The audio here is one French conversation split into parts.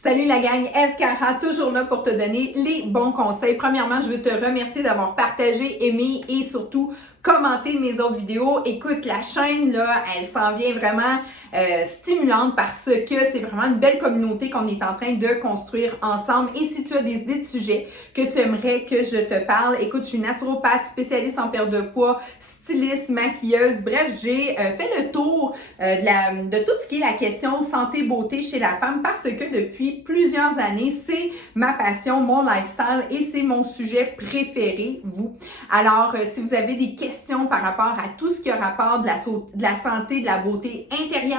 Salut la gang, Eve Cara, toujours là pour te donner les bons conseils. Premièrement, je veux te remercier d'avoir partagé, aimé et surtout commenté mes autres vidéos. Écoute, la chaîne, là, elle s'en vient vraiment stimulante parce que c'est vraiment une belle communauté qu'on est en train de construire ensemble. Et si tu as des idées de sujets que tu aimerais que je te parle, écoute, je suis naturopathe, spécialiste en perte de poids, styliste, maquilleuse. Bref, j'ai fait le tour de tout ce qui est la question santé-beauté chez la femme parce que depuis plusieurs années, c'est ma passion, mon lifestyle et c'est mon sujet préféré, vous. Alors, si vous avez des questions par rapport à tout ce qui a rapport de la santé, de la beauté intérieure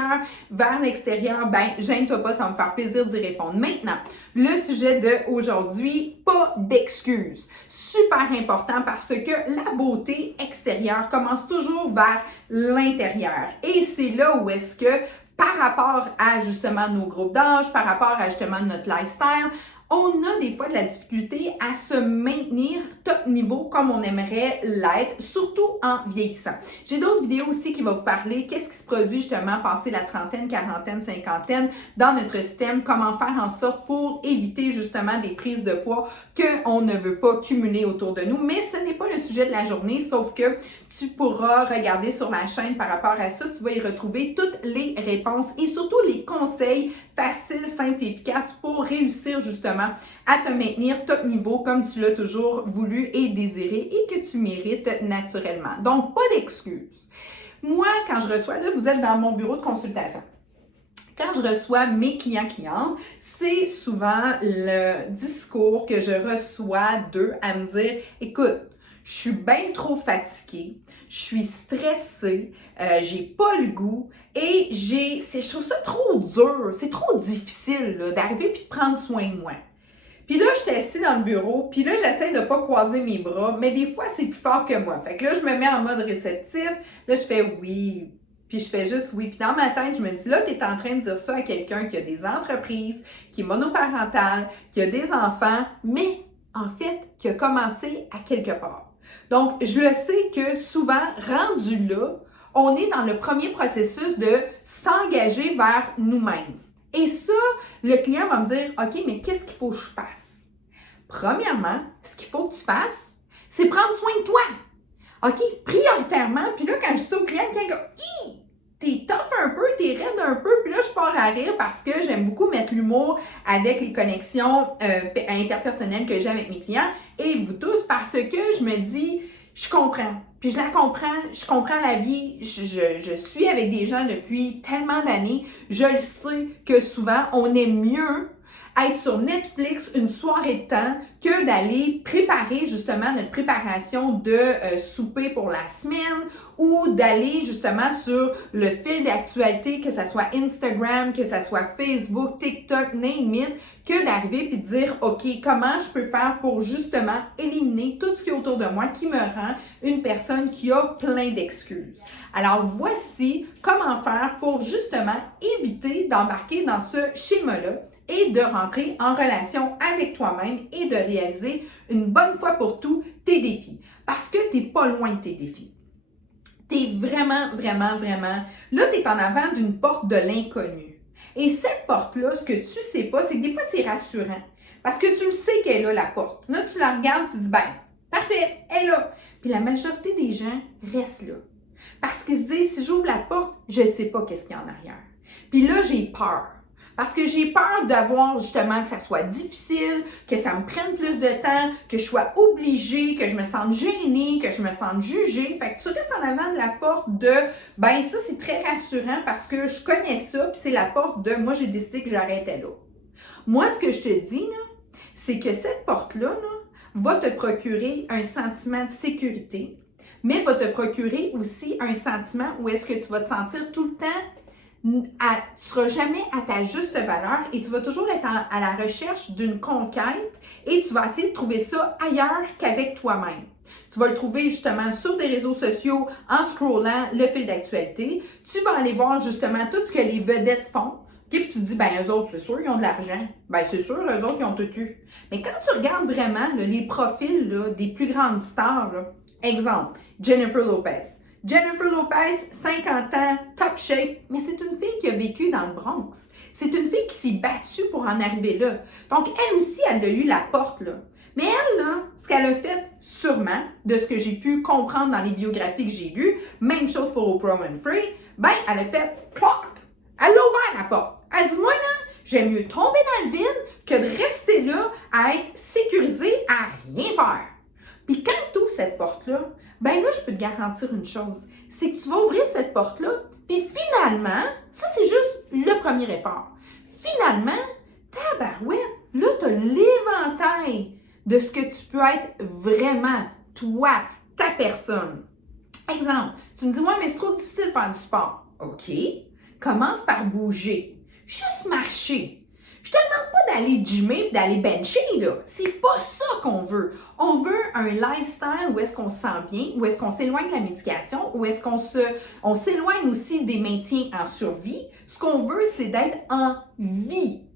vers l'extérieur, ben, gêne-toi pas, ça va me faire plaisir d'y répondre. Maintenant, le sujet d'aujourd'hui, pas d'excuses. Super important parce que la beauté extérieure commence toujours vers l'intérieur. Et c'est là où est-ce que, par rapport à justement nos groupes d'âge, par rapport à justement notre lifestyle, on a des fois de la difficulté à se maintenir top niveau comme on aimerait l'être, surtout en vieillissant. J'ai d'autres vidéos aussi qui vont vous parler qu'est-ce qui se produit justement passé la trentaine, quarantaine, cinquantaine dans notre système, comment faire en sorte pour éviter justement des prises de poids qu'on ne veut pas cumuler autour de nous. Mais ce n'est pas le sujet de la journée, sauf que tu pourras regarder sur la chaîne par rapport à ça, tu vas y retrouver toutes les réponses et surtout les conseils faciles, simples et efficaces pour réussir justement à te maintenir top niveau comme tu l'as toujours voulu et désiré et que tu mérites naturellement. Donc, pas d'excuses. Moi, quand je reçois, là, vous êtes dans mon bureau de consultation. Quand je reçois mes clients-clientes, c'est souvent le discours que je reçois d'eux à me dire « Écoute, je suis bien trop fatiguée, je suis stressée, j'ai pas le goût et je trouve ça trop dur, c'est trop difficile là, d'arriver puis de prendre soin de moi. » Puis là, je suis assise dans le bureau, puis là, j'essaie de pas croiser mes bras, mais des fois, c'est plus fort que moi. Fait que là, je me mets en mode réceptif, là, je fais oui, puis je fais juste oui. Puis dans ma tête, je me dis, là, tu es en train de dire ça à quelqu'un qui a des entreprises, qui est monoparental, qui a des enfants, mais en fait, qui a commencé à quelque part. Donc, je le sais que souvent, rendu là, on est dans le premier processus de s'engager vers nous-mêmes. Et ça, le client va me dire, OK, mais qu'est-ce qu'il faut que je fasse? Premièrement, ce qu'il faut que tu fasses, c'est prendre soin de toi. OK, prioritairement, puis là, quand je dis au client, le client dit, t'es tough un peu, t'es raide un peu, puis là, je pars à rire parce que j'aime beaucoup mettre l'humour avec les connexions interpersonnelles que j'ai avec mes clients et vous tous parce que je me dis, je comprends. Puis je la comprends, je comprends la vie, je suis avec des gens depuis tellement d'années, je le sais que souvent, on aime mieux être sur Netflix une soirée de temps que d'aller préparer justement notre préparation de souper pour la semaine ou d'aller justement sur le fil d'actualité, que ce soit Instagram, que ce soit Facebook, TikTok, name it, que d'arriver puis de dire, OK, comment je peux faire pour justement éliminer tout ce qui est autour de moi qui me rend une personne qui a plein d'excuses. Alors, voici comment faire pour justement éviter d'embarquer dans ce schéma-là et de rentrer en relation avec toi-même et de réaliser une bonne fois pour tout tes défis. Parce que tu n'es pas loin de tes défis. Tu es vraiment, là, tu es en avant d'une porte de l'inconnu. Et cette porte-là, ce que tu sais pas, c'est que des fois, c'est rassurant. Parce que tu le sais qu'elle est là, la porte. Là, tu la regardes, tu dis, ben, parfait, elle est là. Puis la majorité des gens restent là. Parce qu'ils se disent, si j'ouvre la porte, je ne sais pas qu'est-ce qu'il y a en arrière. Puis là, j'ai peur. Parce que j'ai peur d'avoir justement que ça soit difficile, que ça me prenne plus de temps, que je sois obligée, que je me sente gênée, que je me sente jugée. Fait que tu restes en avant de la porte de, ben ça c'est très rassurant parce que je connais ça, puis c'est la porte de, moi j'ai décidé que j'arrêtais là. Moi, ce que je te dis, là, c'est que cette porte-là va te procurer un sentiment de sécurité, mais va te procurer aussi un sentiment où est-ce que tu vas te sentir tout le temps tu ne seras jamais à ta juste valeur et tu vas toujours être à la recherche d'une conquête et tu vas essayer de trouver ça ailleurs qu'avec toi-même. Tu vas le trouver justement sur des réseaux sociaux en scrollant le fil d'actualité. Tu vas aller voir justement tout ce que les vedettes font. Puis tu te dis, ben eux autres, c'est sûr, ils ont de l'argent. Ben c'est sûr, eux autres, ils ont tout eu. Mais quand tu regardes vraiment là, les profils là, des plus grandes stars, là, exemple, Jennifer Lopez, Jennifer Lopez, 50 ans, top shape, mais c'est une fille qui a vécu dans le Bronx. C'est une fille qui s'est battue pour en arriver là. Donc, elle aussi, elle a eu la porte, là. Mais elle, là, ce qu'elle a fait, sûrement, de ce que j'ai pu comprendre dans les biographies que j'ai lues, même chose pour Oprah Winfrey, ben, elle a fait cloc! Elle a ouvert la porte. Elle dit, moi, là, j'aime mieux tomber dans le vide que de rester là à être sécurisée à rien faire. Puis quand tu ouvres cette porte-là, ben là, je peux te garantir une chose, c'est que tu vas ouvrir cette porte-là, puis finalement, ça c'est juste le premier effort. Finalement, tabarouette, là, tu as l'éventail de ce que tu peux être vraiment, toi, ta personne. Exemple, tu me dis, ouais, mais c'est trop difficile de faire du sport. OK, commence par bouger. Juste marcher. Je te demande pas d'aller gymmer et d'aller bencher, là. C'est pas ça qu'on veut. On veut un lifestyle où est-ce qu'on se sent bien, où est-ce qu'on s'éloigne de la médication, où est-ce qu'on s'éloigne aussi des maintiens en survie. Ce qu'on veut, c'est d'être en vie.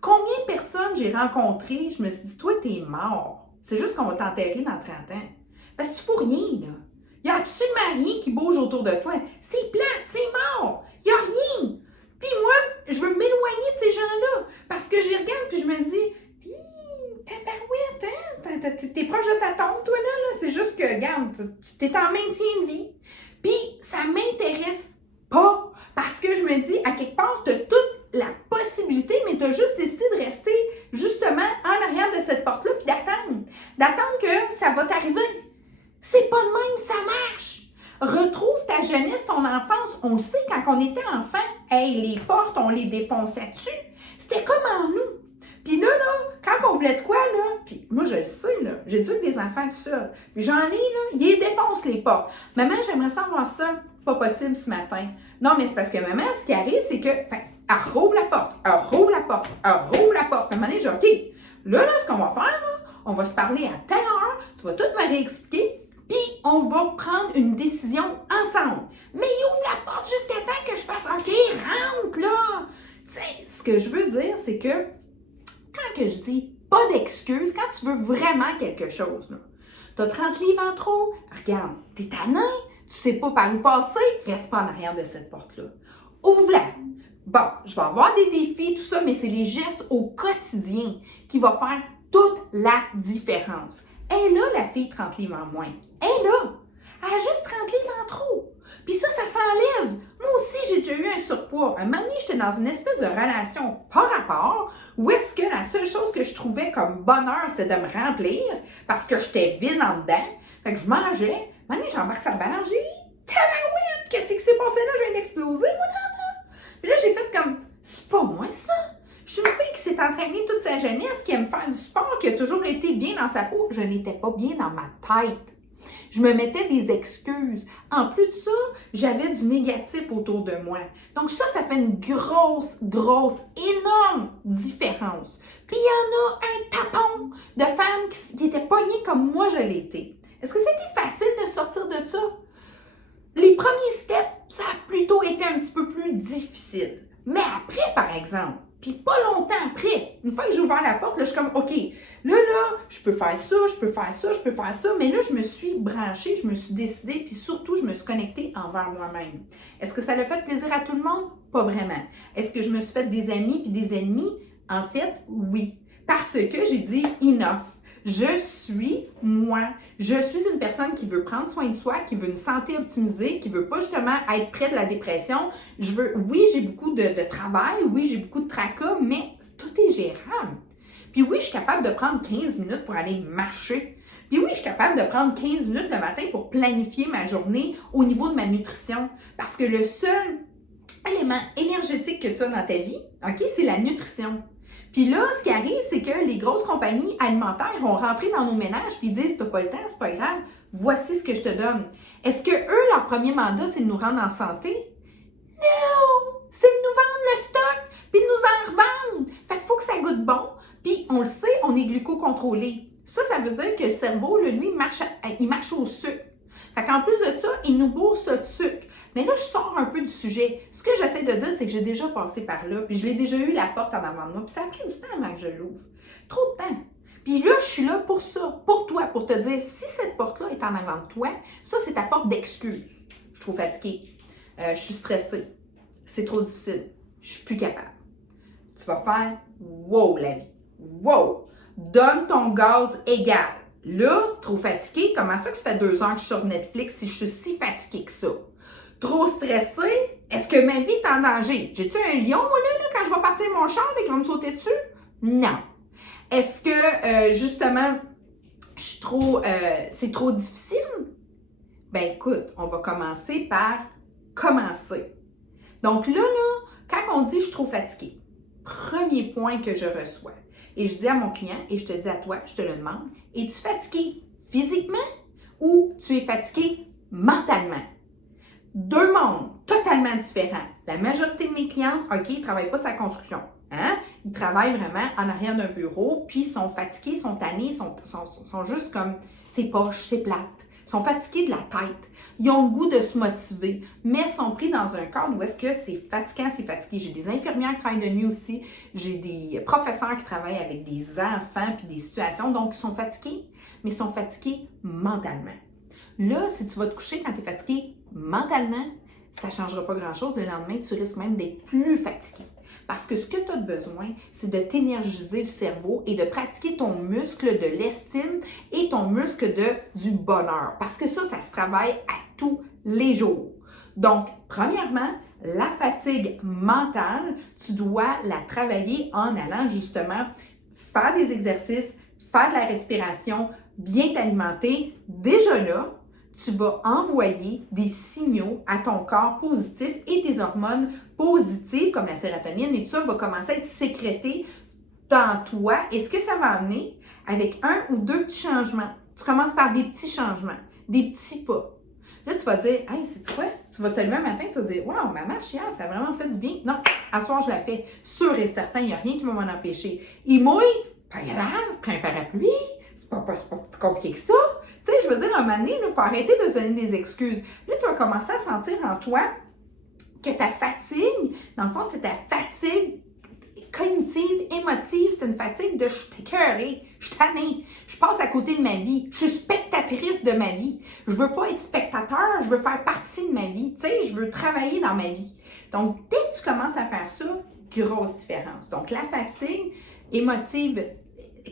Combien de personnes j'ai rencontrées, je me suis dit, toi, t'es mort. C'est juste qu'on va t'enterrer dans 30 ans. Parce que tu fous rien, là. Il n'y a absolument rien qui bouge autour de toi. C'est plate, c'est mort. Il n'y a rien. Puis moi, je veux m'éloigner de ces gens-là parce que j'y regarde puis je me dis, tabarouette, hein? T'es proche de ta tombe, toi, là. C'est juste que, regarde, t'es en maintien de vie. Puis ça m'intéresse pas parce que je me dis, à quelque part, t'as toute la possibilité, mais t'as juste décidé de rester justement en arrière de cette porte-là puis d'attendre. D'attendre que ça va t'arriver. C'est pas de même, ça marche. Retrouve ta jeunesse, ton enfance. On le sait, quand on était enfant, hey, les portes, on les défonçait dessus. C'était comme en nous. Puis là, quand on voulait de quoi, là, puis moi, je le sais, là, j'éduque des enfants tout seul. Puis j'en ai, là, ils les défoncent, les portes. Maman, j'aimerais savoir ça. Pas possible ce matin. Non, mais c'est parce que maman, ce qui arrive, c'est que, elle rouvre la porte, elle rouvre la porte, elle rouvre la porte. À un moment donné, je dis, OK, là, ce qu'on va faire, là, on va se parler à telle heure, tu vas tout me réexpliquer. Puis, on va prendre une décision ensemble. Mais il ouvre la porte jusqu'à temps que je fasse « OK, rentre, là! » Tu sais, ce que je veux dire, c'est que quand que je dis pas d'excuses, quand tu veux vraiment quelque chose, tu as 30 livres en trop, regarde, t'es tannant, tu sais pas par où passer, reste pas en arrière de cette porte-là. Ouvre-la! Bon, je vais avoir des défis, tout ça, mais c'est les gestes au quotidien qui vont faire toute la différence. Elle est là, la fille 30 livres en moins. Elle est là. Elle a juste 30 livres en trop. Puis ça s'enlève. Moi aussi, j'ai déjà eu un surpoids. À un moment donné, j'étais dans une espèce de relation par rapport où est-ce que la seule chose que je trouvais comme bonheur, c'était de me remplir parce que j'étais vide en dedans. Fait que je mangeais. À un moment donné, j'embarque sur le ballon. J'ai dit, tabarouette, qu'est-ce qui s'est passé là? Je viens d'exploser, moi, là. Puis là, j'ai fait comme, c'est pas moi, ça. Je suis une fille qui s'est entraînée toute sa jeunesse, qui aime faire du sport, qui a toujours été bien dans sa peau. Je n'étais pas bien dans ma tête. Je me mettais des excuses. En plus de ça, j'avais du négatif autour de moi. Donc ça fait une grosse, énorme différence. Puis il y en a un tapon de femmes qui étaient pognées comme moi je l'étais. Est-ce que c'était facile de sortir de ça? Les premiers steps, ça a plutôt été un petit peu plus difficile. Mais après, par exemple, puis pas longtemps après, une fois que j'ai ouvert la porte, là, je suis comme, OK, là, je peux faire ça, je peux faire ça, je peux faire ça, mais là, je me suis branchée, je me suis décidée, puis surtout, je me suis connectée envers moi-même. Est-ce que ça a fait plaisir à tout le monde? Pas vraiment. Est-ce que je me suis fait des amis puis des ennemis? En fait, oui. Parce que j'ai dit enough. Je suis moi. Je suis une personne qui veut prendre soin de soi, qui veut une santé optimisée, qui veut pas justement être près de la dépression. Oui, j'ai beaucoup de travail, oui, j'ai beaucoup de tracas, mais tout est gérable. Puis oui, je suis capable de prendre 15 minutes pour aller marcher. Puis oui, je suis capable de prendre 15 minutes le matin pour planifier ma journée au niveau de ma nutrition. Parce que le seul élément énergétique que tu as dans ta vie, OK, c'est la nutrition. Puis là, ce qui arrive, c'est que les grosses compagnies alimentaires vont rentrer dans nos ménages puis disent, t'as pas le temps, c'est pas grave, voici ce que je te donne. Est-ce que eux, leur premier mandat, c'est de nous rendre en santé? Non! C'est de nous vendre le stock puis de nous en revendre. Fait qu'il faut que ça goûte bon. Puis on le sait, on est glucocontrôlé. Ça veut dire que le cerveau, lui, il marche au sucre. Fait qu'en plus de ça, il nous bourse de sucre. Mais là, je sors un peu du sujet. Ce que j'essaie de dire, c'est que j'ai déjà passé par là, puis je l'ai déjà eu la porte en avant de moi, puis ça a pris du temps avant que je l'ouvre. Trop de temps. Puis là, je suis là pour ça, pour toi, pour te dire, si cette porte-là est en avant de toi, ça, c'est ta porte d'excuse. suis trop fatiguée, je suis stressée, c'est trop difficile, je suis plus capable. Tu vas faire wow la vie, wow, donne ton gaz égal. Là, trop fatiguée, comment ça que ça fait 2 heures que je suis sur Netflix si je suis si fatiguée que ça? Trop stressée, est-ce que ma vie est en danger? J'ai-tu un lion, moi, là, quand je vais partir mon char et qu'il va me sauter dessus? Non. Est-ce que, justement, je suis trop, c'est trop difficile? Ben écoute, on va commencer par commencer. Donc là, quand on dit je suis trop fatiguée, premier point que je reçois, et je dis à mon client, et je te dis à toi, je te le demande, es-tu fatigué physiquement ou tu es fatigué mentalement? 2 mondes totalement différents. La majorité de mes clientes, OK, ils ne travaillent pas sa construction. Hein? Ils travaillent vraiment en arrière d'un bureau, puis ils sont fatigués, sont tannés, sont juste comme, c'est poche, c'est plate. Ils sont fatigués de la tête. Ils ont le goût de se motiver, mais ils sont pris dans un cadre où est-ce que c'est fatigant, c'est fatigué. J'ai des infirmières qui travaillent de nuit aussi. J'ai des professeurs qui travaillent avec des enfants puis des situations. Donc, ils sont fatigués, mais ils sont fatigués mentalement. Là, si tu vas te coucher quand tu es fatigué mentalement, ça ne changera pas grand-chose. Le lendemain, tu risques même d'être plus fatigué. Parce que ce que tu as besoin, c'est de t'énergiser le cerveau et de pratiquer ton muscle de l'estime et ton muscle du bonheur. Parce que ça se travaille à tous les jours. Donc, premièrement, la fatigue mentale, tu dois la travailler en allant justement faire des exercices, faire de la respiration, bien t'alimenter. Déjà là, tu vas envoyer des signaux à ton corps positif et tes hormones positives comme la sérotonine et tout ça va commencer à être sécrété dans toi. Et ce que ça va amener avec 1 ou 2 petits changements. Tu commences par des petits changements, des petits pas. Là, tu vas dire, hey, c'est quoi? Tu vas te lever un matin, tu vas dire, wow, ma marche hier, ça a vraiment fait du bien. Non, à ce soir, je la fais. Sûr et certain, il n'y a rien qui va m'en empêcher. Il mouille, pas grave, prends un parapluie. C'est pas plus compliqué que ça. Tu sais, je veux dire, à un moment donné, il faut arrêter de se donner des excuses. Là, tu vas commencer à sentir en toi que ta fatigue, dans le fond, c'est ta fatigue cognitive, émotive, c'est une fatigue de je suis écœurée, je suis tannée, je passe à côté de ma vie, je suis spectatrice de ma vie. Je veux pas être spectateur, je veux faire partie de ma vie. Tu sais, je veux travailler dans ma vie. Donc, dès que tu commences à faire ça, grosse différence. Donc, la fatigue émotive,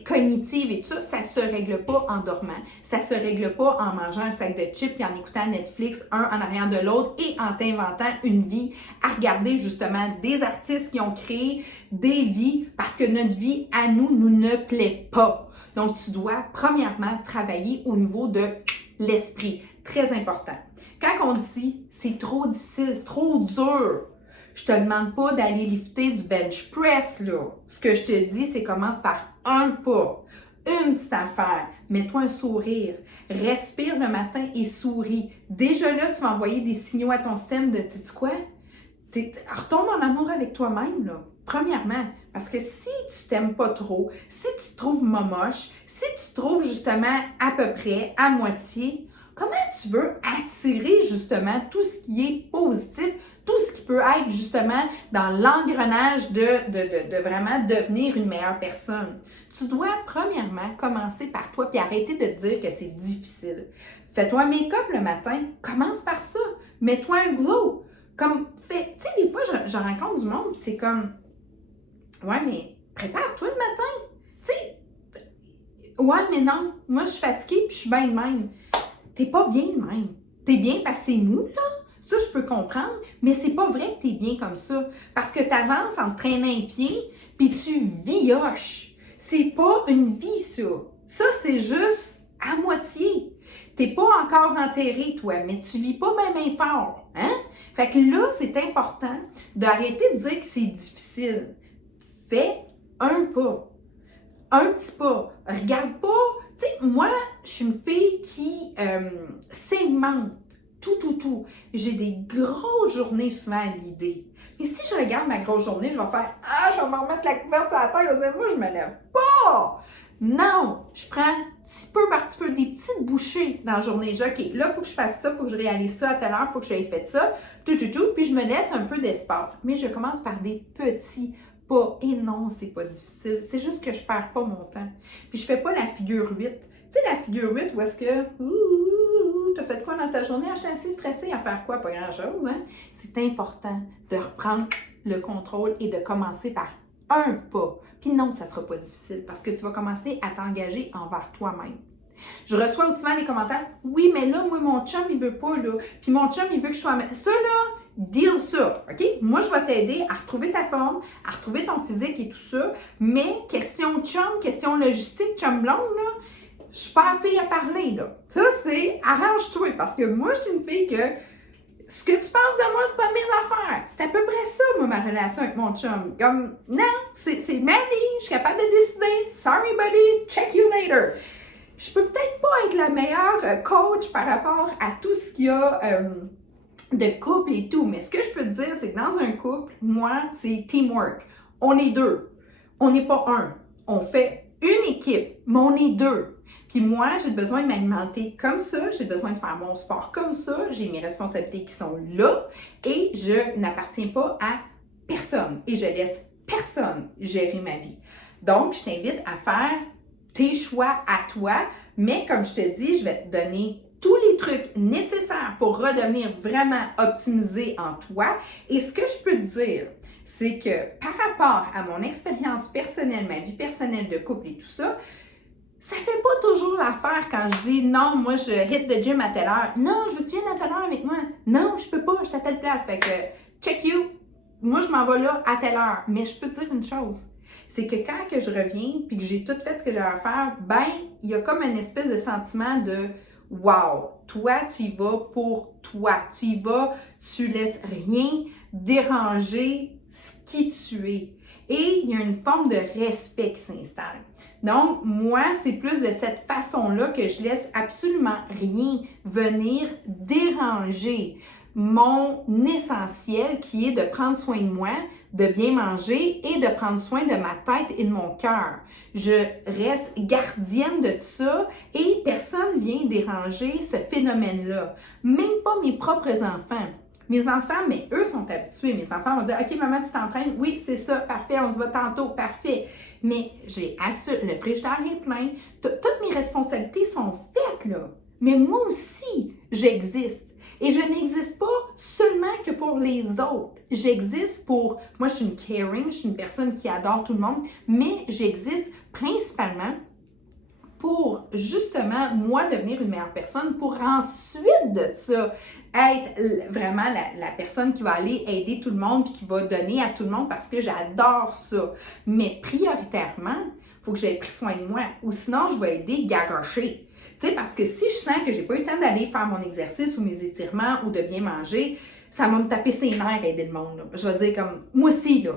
cognitive et tout ça, ça se règle pas en dormant, ça se règle pas en mangeant un sac de chips et en écoutant Netflix un en arrière de l'autre et en t'inventant une vie à regarder justement des artistes qui ont créé des vies parce que notre vie à nous ne plaît pas. Donc tu dois premièrement travailler au niveau de l'esprit, très important. Quand on dit c'est trop difficile, c'est trop dur, je te demande pas d'aller lifter du bench press là. Ce que je te dis, c'est commence par un pas, une petite affaire. Mets-toi un sourire. Respire le matin et souris. Déjà là, tu vas envoyer des signaux à ton système de, tu sais quoi? Retombe en amour avec toi-même, là. Premièrement, parce que si tu t'aimes pas trop, si tu te trouves moche, si tu te trouves justement à peu près, à moitié, comment tu veux attirer justement tout ce qui est positif, tout ce qui peut être justement dans l'engrenage de vraiment devenir une meilleure personne? Tu dois premièrement commencer par toi puis arrêter de te dire que c'est difficile. Fais-toi un make-up le matin, commence par ça. Mets-toi un glow. Tu sais, des fois, je rencontre du monde, c'est comme, ouais, mais prépare-toi le matin. Tu sais, ouais, mais non, moi, je suis fatiguée puis je suis bien de même. T'es pas bien de même. T'es bien parce que c'est mou, là. Ça, je peux comprendre, mais c'est pas vrai que t'es bien comme ça. Parce que t'avances en te traînant les pieds puis tu vioches. C'est pas une vie, ça. Ça, c'est juste à moitié. T'es pas encore enterré, toi, mais tu vis pas même fort. Hein? Fait que là, c'est important d'arrêter de dire que c'est difficile. Fais un pas. Un petit pas. Regarde pas. Tu sais, moi, je suis une fille qui segmente tout. J'ai des grosses journées souvent à l'idée. Mais si je regarde ma grosse journée, je vais faire « Ah, je vais me remettre la couverte à la tête. » Je vais dire « Moi, je me lève pas. » Non, je prends petit peu par petit peu des petites bouchées dans la journée. Je dis « OK, là, il faut que je fasse ça, il faut que je réalise ça à telle heure, il faut que j'aille fait ça. » Puis je me laisse un peu d'espace. Mais je commence par des petits pas. Et non, c'est pas difficile. C'est juste que je perds pas mon temps. Puis je fais pas la figure 8. Tu sais, la figure 8 où est-ce que tu as fait quoi dans ta journée? Ah, je suis assez stressée à faire quoi? Pas grand-chose, hein? C'est important de reprendre le contrôle et de commencer par un pas. Puis non, ça sera pas difficile parce que tu vas commencer à t'engager envers toi-même. Je reçois aussi souvent les commentaires, oui, mais là, moi, mon chum, il veut pas, là. Puis mon chum, il veut que je sois... Ça, là, deal ça, OK? Moi, je vais t'aider à retrouver ta forme, à retrouver ton physique et tout ça. Mais question chum, question logistique, chum blonde, là, je suis pas la fille à parler, là. Ça, c'est arrange-toi. Parce que moi, je suis une fille que ce que tu penses de moi, c'est pas de mes affaires. C'est à peu près ça, moi, ma relation avec mon chum. Comme, non, c'est ma vie, je suis capable de décider. Sorry, buddy, check you later. Je peux peut-être pas être la meilleure coach par rapport à tout ce qu'il y a de couple et tout, mais ce que je peux te dire, c'est que dans un couple, moi, c'est teamwork. On est deux. On n'est pas un. On fait une équipe, mais on est deux. Puis moi, j'ai besoin de m'alimenter comme ça, j'ai besoin de faire mon sport comme ça, j'ai mes responsabilités qui sont là et je n'appartiens pas à personne et je laisse personne gérer ma vie. Donc, je t'invite à faire tes choix à toi, mais comme je te dis, je vais te donner tous les trucs nécessaires pour redevenir vraiment optimisé en toi. Et ce que je peux te dire, c'est que par rapport à mon expérience personnelle, ma vie personnelle de couple et tout ça, ça fait pas toujours l'affaire quand je dis non, moi je hit the gym à telle heure. Non, je veux que tu viennes à telle heure avec moi. Non, je peux pas, je suis à telle place. Fait que check you. Moi, je m'en vais là à telle heure. Mais je peux te dire une chose. C'est que quand que je reviens puis que j'ai tout fait ce que j'avais à faire, ben, il y a comme une espèce de sentiment de wow, toi, tu y vas pour toi. Tu y vas, tu laisses rien déranger ce qui tu es. Et il y a une forme de respect qui s'installe. Donc, moi, c'est plus de cette façon-là que je laisse absolument rien venir déranger mon essentiel qui est de prendre soin de moi, de bien manger et de prendre soin de ma tête et de mon cœur. Je reste gardienne de ça et personne vient déranger ce phénomène-là. Même pas mes propres enfants. Mes enfants, mais eux sont habitués. Mes enfants vont dire « OK, maman, tu t'entraînes? Oui, c'est ça, parfait, on se voit tantôt, parfait. » Mais j'ai assuré, le frigidaire est plein. Toutes mes responsabilités sont faites, là. Mais moi aussi, j'existe. Et je n'existe pas seulement que pour les autres. J'existe pour... Moi, je suis une caring, je suis une personne qui adore tout le monde, mais j'existe principalement pour, justement, moi, devenir une meilleure personne, pour ensuite de ça, être vraiment la personne qui va aller aider tout le monde puis qui va donner à tout le monde parce que j'adore ça. Mais prioritairement, il faut que j'aie pris soin de moi ou sinon, je vais aider garocher. Tu sais, parce que si je sens que j'ai pas eu le temps d'aller faire mon exercice ou mes étirements ou de bien manger, ça va me taper ses nerfs aider le monde. Là. Je vais dire comme, moi aussi, là.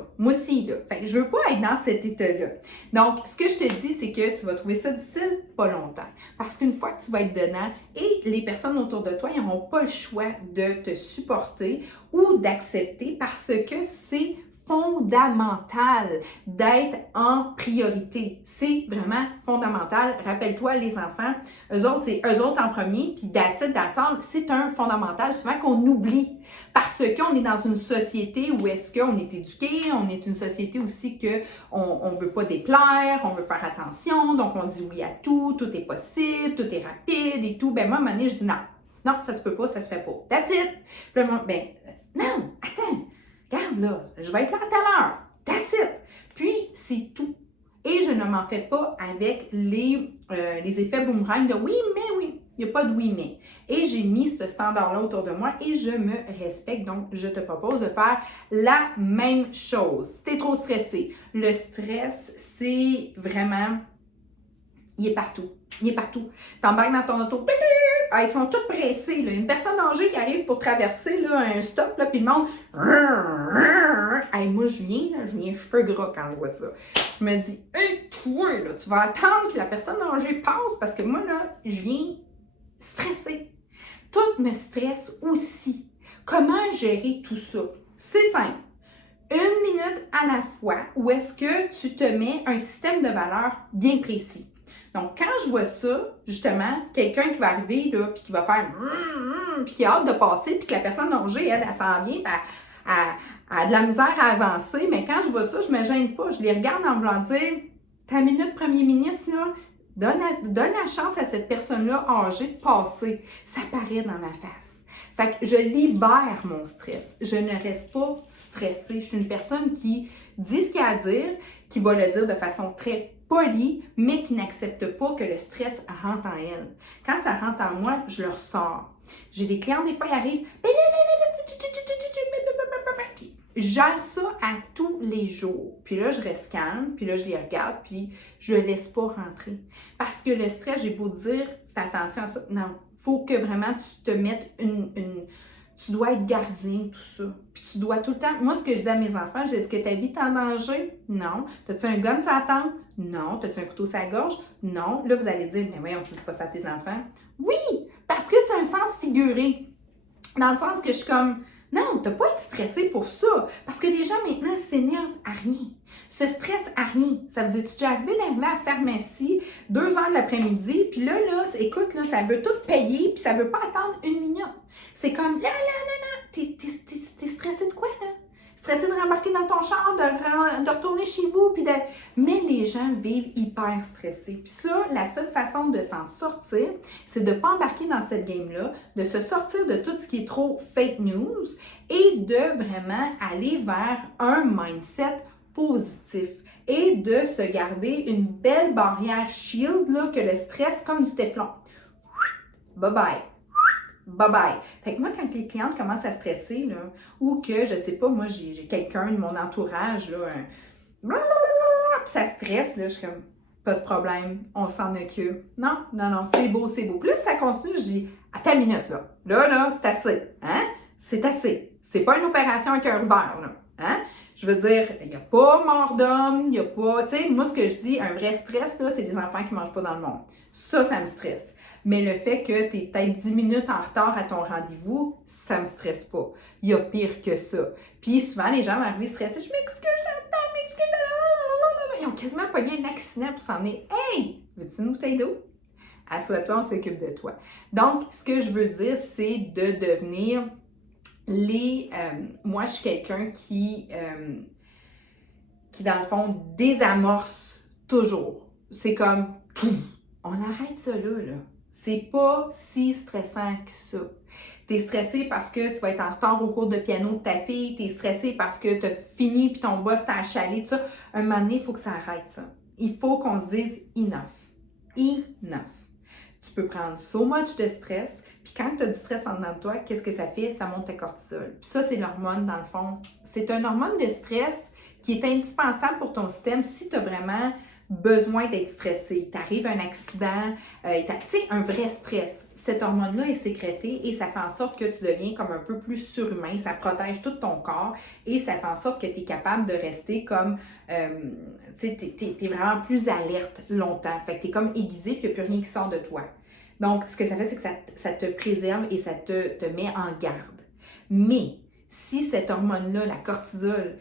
Fait que je veux pas être dans cet état-là. Donc, ce que je te dis, c'est que tu vas trouver ça difficile pas longtemps. Parce qu'une fois que tu vas être dedans et les personnes autour de toi, ils n'auront pas le choix de te supporter ou d'accepter parce que c'est fondamental d'être en priorité. C'est vraiment fondamental. Rappelle-toi, les enfants, eux autres, c'est eux autres en premier, puis d'attendre, c'est un fondamental, souvent qu'on oublie. Parce qu'on est dans une société où est-ce qu'on est éduqué, on est une société aussi qu'on ne veut pas déplaire, on veut faire attention, donc on dit oui à tout, tout est possible, tout est rapide et tout. Ben moi, à un moment donné, je dis non. Non, ça se peut pas, ça se fait pas. That's it. Puis là, ben, non, attends. Regarde là, je vais être là à telle heure. That's it. Puis, c'est tout. Et je ne m'en fais pas avec les effets boomerang de oui, mais oui. Il n'y a pas de oui, mais. Et j'ai mis ce standard-là autour de moi et je me respecte. Donc, je te propose de faire la même chose. Si tu es trop stressé, le stress, c'est vraiment... Il est partout. Il est partout. T'embarques dans ton auto. Ah, ils sont tous pressés. Là. Une personne âgée qui arrive pour traverser là, un stop, là, puis le monde. Hey, moi, je viens cheveux gras quand je vois ça. Je me dis, hey, toi, là, tu vas attendre que la personne âgée passe parce que moi, là, je viens stressée. Tout me stresse aussi. Comment gérer tout ça? C'est simple. 1 minute à la fois où est-ce que tu te mets un système de valeurs bien précis. Donc, quand je vois ça, justement, quelqu'un qui va arriver, là, puis qui va faire puis qui a hâte de passer, puis que la personne âgée, elle s'en vient, puis elle a de la misère à avancer, mais quand je vois ça, je me gêne pas. Je les regarde en voulant dire, ta minute premier ministre, là, Donne la chance à cette personne-là âgée de passer. Ça paraît dans ma face. Fait que je libère mon stress. Je ne reste pas stressée. Je suis une personne qui dit ce qu'il y a à dire, qui va le dire de façon très polie, mais qui n'accepte pas que le stress rentre en elle. Quand ça rentre en moi, je le ressors. J'ai des clients, des fois, ils arrivent, puis je gère ça à tous les jours. Puis là, je reste calme, puis là, je les regarde, puis je ne le laisse pas rentrer. Parce que le stress, j'ai beau dire, fais attention à ça. Non, il faut que vraiment tu te mettes tu dois être gardien de tout ça. Puis tu dois tout le temps... Moi, ce que je dis à mes enfants, je dis, est-ce que ta vie est en danger? Non. T'as-tu un gun sur la tempe? Non. T'as-tu un couteau sur la gorge? Non. Là, vous allez dire, mais voyons, tu ne dis pas ça à tes enfants. Oui! Parce que c'est un sens figuré. Dans le sens que je suis comme... Non, t'as pas à être stressé pour ça. Parce que les gens, maintenant, s'énervent à rien. Se stressent à rien. Ça vous est déjà arrivé d'arriver à la pharmacie, 2h de l'après-midi, puis là, écoute, là, ça veut tout payer, puis ça veut pas attendre 1 minute. C'est comme, là, t'es stressé de quoi, là? Stressé de rembarquer dans ton char, de retourner chez vous, puis de... Mais les gens vivent hyper stressés. Puis ça, la seule façon de s'en sortir, c'est de ne pas embarquer dans cette game-là, de se sortir de tout ce qui est trop fake news et de vraiment aller vers un mindset positif et de se garder une belle barrière shield, là, que le stress, comme du téflon. Bye-bye. Bye-bye. Fait que moi, quand les clientes commencent à stresser, là, ou que, je sais pas, moi, j'ai quelqu'un de mon entourage, là, puis ça stresse, là, je suis comme, pas de problème, on s'en occupe. Non, c'est beau, c'est beau. Plus ça continue, je dis, attends une minute, là. Là, c'est assez, hein? C'est assez. C'est pas une opération à cœur ouvert, là, hein? Je veux dire, il n'y a pas mort d'homme, il n'y a pas... Tu sais, moi, ce que je dis, un vrai stress, là, c'est des enfants qui ne mangent pas dans le monde. Ça me stresse. Mais le fait que tu es peut-être 10 minutes en retard à ton rendez-vous, ça me stresse pas. Il y a pire que ça. Puis souvent, les gens m'arrivent stressés. Je m'excuse, ils ont quasiment pogné un accident pour s'en venir. Hey, veux-tu une bouteille d'eau? Assois-toi, on s'occupe de toi. Donc, ce que je veux dire, c'est de devenir moi, je suis quelqu'un qui, dans le fond, désamorce toujours. C'est comme, on arrête ça là. C'est pas si stressant que ça. T'es stressé parce que tu vas être en retard au cours de piano de ta fille, t'es stressé parce que t'as fini puis ton boss t'a achalé, tout ça. Un moment donné, il faut que ça arrête ça. Il faut qu'on se dise enough. Enough. Tu peux prendre so much de stress, puis quand tu as du stress en dedans de toi, qu'est-ce que ça fait? Ça monte ta cortisol. Puis ça, c'est l'hormone, dans le fond. C'est un hormone de stress qui est indispensable pour ton système si tu as vraiment besoin d'être stressé. T'arrives un accident, tu sais, un vrai stress. Cette hormone-là est sécrétée et ça fait en sorte que tu deviens comme un peu plus surhumain. Ça protège tout ton corps et ça fait en sorte que tu es capable de rester comme, tu sais, t'es vraiment plus alerte longtemps. Fait que tu es comme aiguisé puis il n'y a plus rien qui sort de toi. Donc, ce que ça fait, c'est que ça te préserve et ça te met en garde. Mais, si cette hormone-là, la cortisol,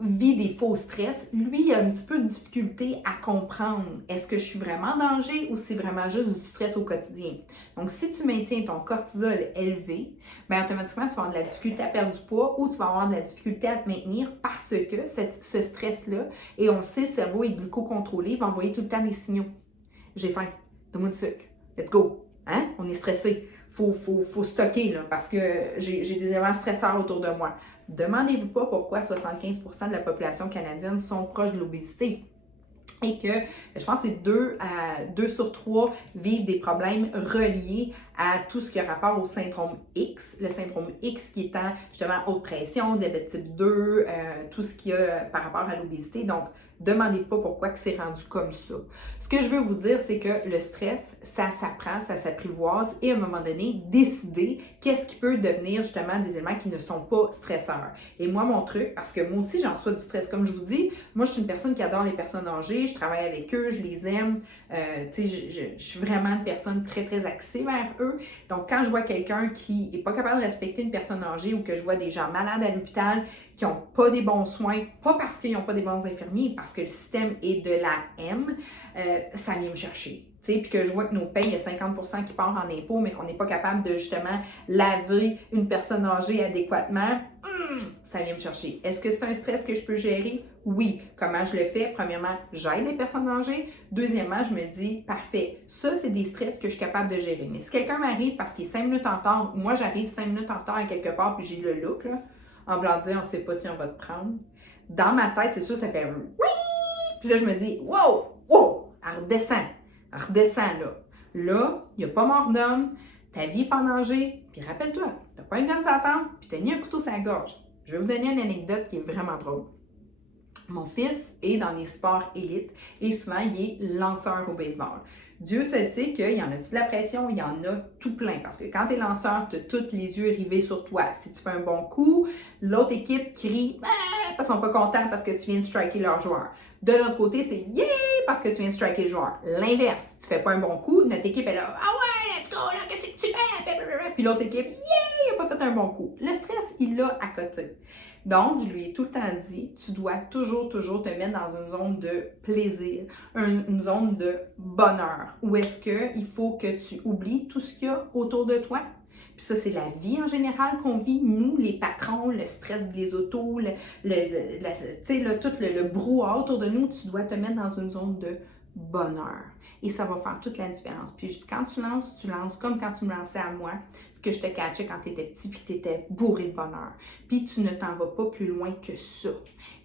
vit des faux stress, lui, il a un petit peu de difficulté à comprendre est-ce que je suis vraiment en danger ou c'est vraiment juste du stress au quotidien. Donc, si tu maintiens ton cortisol élevé, bien automatiquement, tu vas avoir de la difficulté à perdre du poids ou tu vas avoir de la difficulté à te maintenir parce que ce stress-là, et on le sait, le cerveau est glucocontrôlé, il va envoyer tout le temps des signaux. J'ai faim, donne-moi du sucre, let's go, hein? On est stressé. Faut stocker, là, parce que j'ai des éléments stresseurs autour de moi. Demandez-vous pas pourquoi 75% de la population canadienne sont proches de l'obésité. Et que je pense que c'est 2 sur 3 vivent des problèmes reliés à tout ce qui a rapport au syndrome X. Le syndrome X qui étant justement haute pression, diabète type 2, tout ce qu'il y a par rapport à l'obésité. Donc, demandez-vous pas pourquoi que c'est rendu comme ça. Ce que je veux vous dire, c'est que le stress, ça s'apprend, ça s'apprivoise et à un moment donné, décider qu'est-ce qui peut devenir justement des éléments qui ne sont pas stresseurs. Et moi, mon truc, parce que moi aussi, j'en reçois du stress, comme je vous dis, moi, je suis une personne qui adore les personnes âgées, je travaille avec eux, je les aime, tu sais, je suis vraiment une personne très, très axée vers eux. Donc, quand je vois quelqu'un qui n'est pas capable de respecter une personne âgée ou que je vois des gens malades à l'hôpital, qui n'ont pas des bons soins, pas parce qu'ils n'ont pas des bons infirmiers, parce que le système est de la M, ça vient me chercher. Puis que je vois que nos payes, il y a 50% qui part en impôts, mais qu'on n'est pas capable de justement laver une personne âgée adéquatement, Ça vient me chercher. Est-ce que c'est un stress que je peux gérer? Oui. Comment je le fais? Premièrement, j'aide les personnes âgées. Deuxièmement, je me dis, parfait, ça, c'est des stress que je suis capable de gérer. Mais si quelqu'un m'arrive parce qu'il est 5 minutes en retard, moi, j'arrive 5 minutes en retard à quelque part, puis j'ai le look, là, en voulant dire, on ne sait pas si on va te prendre. Dans ma tête, c'est sûr, ça fait oui! Puis là, je me dis, wow, wow, elle redescend, là. Là, il n'y a pas mort d'homme, ta vie n'est pas en danger, puis rappelle-toi, tu n'as pas une gun sur la tempe, puis tu as mis un couteau sur la gorge. Je vais vous donner une anecdote qui est vraiment drôle. Mon fils est dans les sports élites et souvent, il est lanceur au baseball. Dieu se sait qu'il y en a-tu de la pression? Il y en a tout plein. Parce que quand tu es lanceur, tu as tous les yeux rivés sur toi. Si tu fais un bon coup, l'autre équipe crie parce qu'ils ne sont pas contents parce que tu viens de striker leur joueur. De l'autre côté, c'est yeah parce que tu viens de striker le joueur. L'inverse, tu fais pas un bon coup, notre équipe est là, ah ouais, let's go, là, qu'est-ce que tu fais? Puis l'autre équipe, yeah, il n'a pas fait un bon coup. Le stress, il l'a à côté. Donc, je lui ai tout le temps dit, tu dois toujours te mettre dans une zone de plaisir, une zone de bonheur, où est-ce qu'il faut que tu oublies tout ce qu'il y a autour de toi. Puis ça, c'est la vie en général qu'on vit, nous, les patrons, le stress des autos, tout le brouhaha autour de nous, tu dois te mettre dans une zone de bonheur. Et ça va faire toute la différence. Puis quand tu lances comme quand tu me lançais à moi, que je te catchais quand tu étais petit, puis tu étais bourré de bonheur. Puis tu ne t'en vas pas plus loin que ça.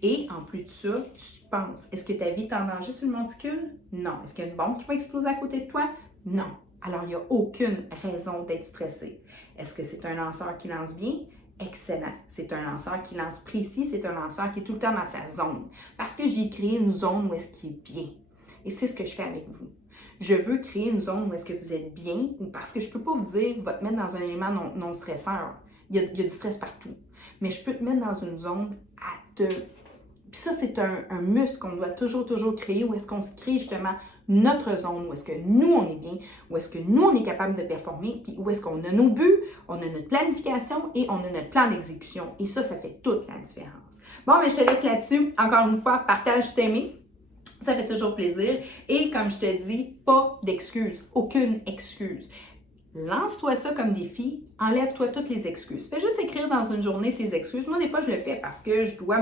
Et en plus de ça, tu penses, est-ce que ta vie est en danger sur le monticule? Non. Est-ce qu'il y a une bombe qui va exploser à côté de toi? Non. Alors, il n'y a aucune raison d'être stressé. Est-ce que c'est un lanceur qui lance bien? Excellent. C'est un lanceur qui lance précis, c'est un lanceur qui est tout le temps dans sa zone. Parce que j'ai créé une zone où est-ce qu'il est bien. Et c'est ce que je fais avec vous. Je veux créer une zone où est-ce que vous êtes bien, parce que je ne peux pas vous dire, va te mettre dans un élément non stresseur. Il y a du stress partout. Mais je peux te mettre dans une zone à te... Puis ça, c'est un muscle qu'on doit toujours créer, où est-ce qu'on se crée justement notre zone, où est-ce que nous, on est bien, où est-ce que nous, on est capable de performer, puis où est-ce qu'on a nos buts, on a notre planification et on a notre plan d'exécution. Et ça fait toute la différence. Bon, mais je te laisse là-dessus. Encore une fois, partage si t'aimes. Ça fait toujours plaisir. Et comme je te dis, pas d'excuses, aucune excuse. Lance-toi ça comme défi, enlève-toi toutes les excuses. Fais juste écrire dans une journée tes excuses. Moi, des fois, je le fais parce que je dois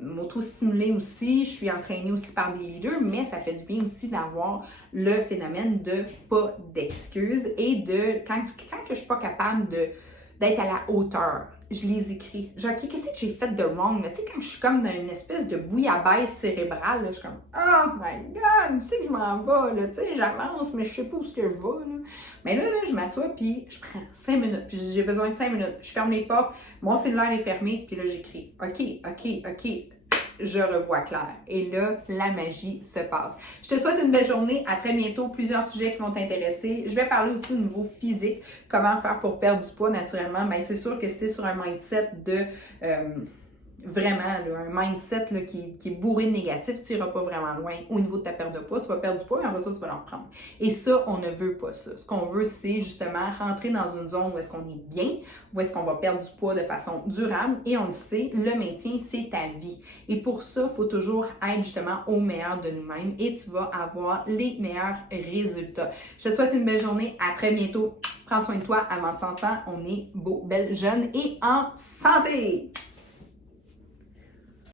m'auto-stimuler aussi. Je suis entraînée aussi par des leaders, mais ça fait du bien aussi d'avoir le phénomène de pas d'excuses et de quand je suis pas capable d'être à la hauteur. Je les écris. Genre, OK, qu'est-ce que j'ai fait de wrong? Tu sais, quand je suis comme dans une espèce de bouillabaisse cérébrale, là, je suis comme, oh my God, tu sais que je m'en vais, là, tu sais, j'avance, mais je sais pas où ce que je vais, là. Mais là, je m'assois, puis je prends 5 minutes, puis j'ai besoin de 5 minutes. Je ferme les portes, mon cellulaire est fermé, puis là, j'écris. OK, je revois clair. Et là, la magie se passe. Je te souhaite une belle journée. À très bientôt. Plusieurs sujets qui vont t'intéresser. Je vais parler aussi au niveau physique. Comment faire pour perdre du poids naturellement. Bien, c'est sûr que si tu es sur un mindset de... vraiment, là, un mindset là, qui est bourré de négatif, tu n'iras pas vraiment loin au niveau de ta perte de poids. Tu vas perdre du poids, mais après ça, tu vas l'en reprendre. Et ça, on ne veut pas ça. Ce qu'on veut, c'est justement rentrer dans une zone où est-ce qu'on est bien, où est-ce qu'on va perdre du poids de façon durable. Et on le sait, le maintien, c'est ta vie. Et pour ça, il faut toujours être justement au meilleur de nous-mêmes et tu vas avoir les meilleurs résultats. Je te souhaite une belle journée. À très bientôt. Prends soin de toi. Avant 100 ans, on est beau, belle, jeune et en santé!